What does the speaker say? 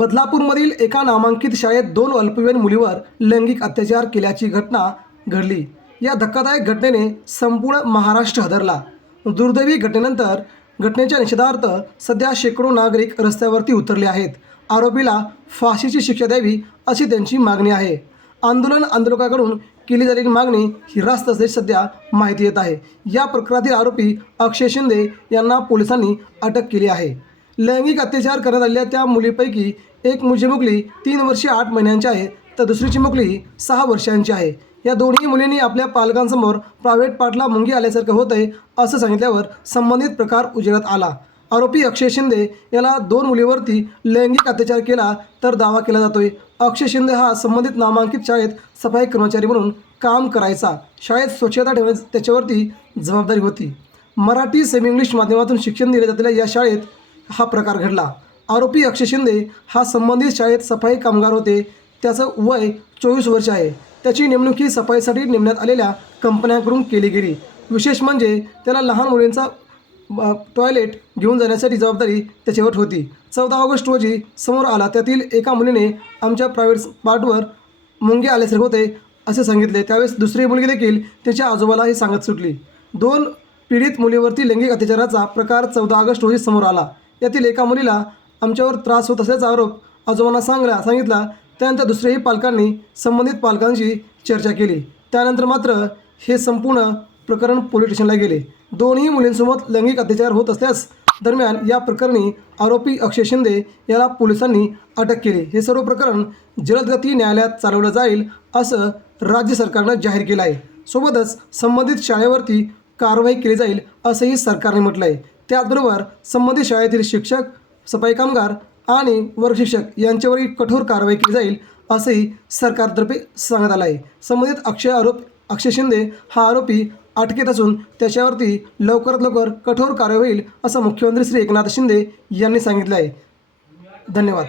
बदलापूरमधील एका नामांकित शाळेत दोन अल्पवयीन मुलीवर लैंगिक अत्याचार केल्याची घटना घडली. या धक्कादायक घटनेने संपूर्ण महाराष्ट्र हादरला. दुर्दैवी घटनेनंतर घटनेच्या निषेधार्थ सध्या शेकडो नागरिक रस्त्यावरती उतरले आहेत. आरोपीला फाशीची शिक्षा द्यावी अशी त्यांची मागणी आहे. आंदोलन आंदोलकाकडून केली झालेली मागणी ही रास्त असल्याची सध्या माहिती येत आहे. या प्रकरणातील आरोपी अक्षय शिंदे यांना पोलिसांनी अटक केली आहे. लैंगिक अत्याचार करण्यात आलेल्या त्या मुलीपैकी एक मुली तीन वर्षे आठ महिन्यांची आहे तर दुसरीची मुकली सहा वर्षांची आहे. या दोन्ही मुलींनी आपल्या पालकांसमोर प्रायव्हेट पार्टला मुंगी आल्यासारखं होत आहे असं सांगितल्यावर संबंधित प्रकार उजेडात आला. आरोपी अक्षय शिंदे याला दोन मुलीवरती लैंगिक अत्याचार केला तर दावा केला जातोय. अक्षय शिंदे हा संबंधित नामांकित शाळेत सफाई कर्मचारी म्हणून काम करायचा. शाळेत स्वच्छता ठेवण्यास त्याच्यावरती जबाबदारी होती. मराठी सेमी इंग्लिश माध्यमातून शिक्षण दिले जातेल्या या शाळेत हा प्रकार घडला. आरोपी अक्षय शिंदे हा संबंधित शाळेत सफाई कामगार होते. त्याचं वय चोवीस वर्ष आहे. त्याची नेमणूक ही सफाईसाठी नेमण्यात आलेल्या कंपन्यांकडून केली गेली. विशेष म्हणजे त्याला लहान मुलींचा टॉयलेट घेऊन जाण्यासाठी जबाबदारी त्याच्यावर होती. चौदा ऑगस्ट रोजी समोर आला. त्यातील एका मुलीने आमच्या प्रायव्हेट पार्टवर मुंगे आल्यासारखे होते असे सांगितले. त्यावेळेस दुसरी मुलगी देखील त्याच्या आजोबाला हे सांगत सुटली. दोन पीडित मुलीवरती लैंगिक अत्याचाराचा प्रकार चौदा ऑगस्ट रोजी समोर आला. यातील एका मुलीला आमच्यावर त्रास होत असल्याचा आरोप आजोबांना सांगला सांगितला. त्यानंतर दुसऱ्याही पालकांनी संबंधित पालकांशी चर्चा केली. त्यानंतर मात्र हे संपूर्ण प्रकरण पोलीस स्टेशनला गेले. दोन्ही मुलींसोबत लैंगिक अत्याचार होत असल्यास दरम्यान या प्रकरणी आरोपी अक्षय शिंदे याला पोलिसांनी अटक केली. हे सर्व प्रकरण जलदगती न्यायालयात चालवलं जाईल असं राज्य सरकारनं जाहीर केलं आहे सोबतच संबंधित शाळेवरती कारवाई केली जाईल असंही सरकारने म्हटलं आहे त्याचबरोबर संबंधित शाळेतील शिक्षक सफाई कामगार आणि वर्गशिक्षक यांच्यावरही कठोर कारवाई केली जाईल असंही सरकारतर्फे सांगण्यात आलं आहे. संबंधित अक्षय आरोप अक्षय शिंदे हा आरोपी अटकेत असून त्याच्यावरती लवकरात लवकर कठोर कारवाई होईल असं मुख्यमंत्री श्री एकनाथ शिंदे यांनी सांगितलं आहे. धन्यवाद.